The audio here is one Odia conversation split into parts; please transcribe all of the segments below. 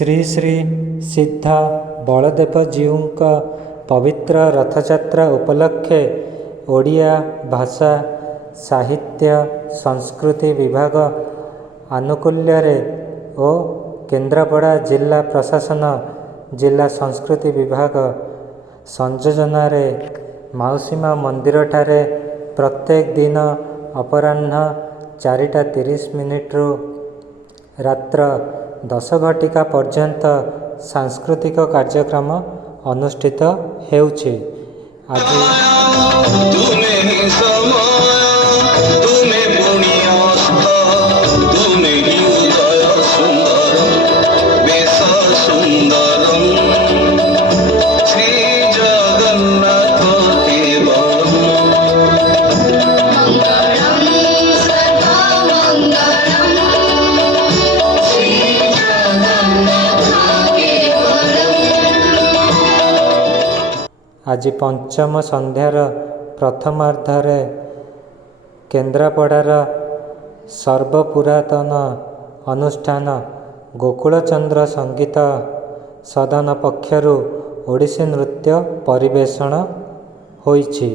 ଶ୍ରୀ ଶ୍ରୀ ସିଦ୍ଧ ବଳଦେବଜୀଉଙ୍କ ପବିତ୍ର ରଥଯାତ୍ରା ଉପଲକ୍ଷେ ଓଡ଼ିଆ ଭାଷା ସାହିତ୍ୟ ସଂସ୍କୃତି ବିଭାଗ ଆନୁକୂଲ୍ୟରେ ଓ କେନ୍ଦ୍ରାପଡ଼ା ଜିଲ୍ଲା ପ୍ରଶାସନ ଜିଲ୍ଲା ସଂସ୍କୃତି ବିଭାଗ ସଂଯୋଜନାରେ ମାଉସୀମା ମନ୍ଦିରଠାରେ ପ୍ରତ୍ୟେକ ଦିନ ଅପରାହ୍ନ 4:30 ରାତ୍ର 10 ଘଟିକା ପର୍ଯ୍ୟନ୍ତ ସାଂସ୍କୃତିକ କାର୍ଯ୍ୟକ୍ରମ ଅନୁଷ୍ଠିତ ହେଉଛି। ଆଜି ଆଜି ପଞ୍ଚମ ସନ୍ଧ୍ୟାର ପ୍ରଥମାର୍ଦ୍ଧରେ କେନ୍ଦ୍ରାପଡ଼ାର ସର୍ବପୁରାତନ ଅନୁଷ୍ଠାନ ଗୋକୁଳଚନ୍ଦ୍ର ସଙ୍ଗୀତ ସଦନ ପକ୍ଷରୁ ଓଡ଼ିଶୀ ନୃତ୍ୟ ପରିବେଷଣ ହୋଇଛି।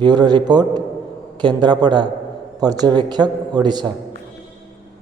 ବ୍ୟୁରୋ ରିପୋର୍ଟ, କେନ୍ଦ୍ରାପଡ଼ା, ପର୍ଯ୍ୟବେକ୍ଷକ, ଓଡ଼ିଶା।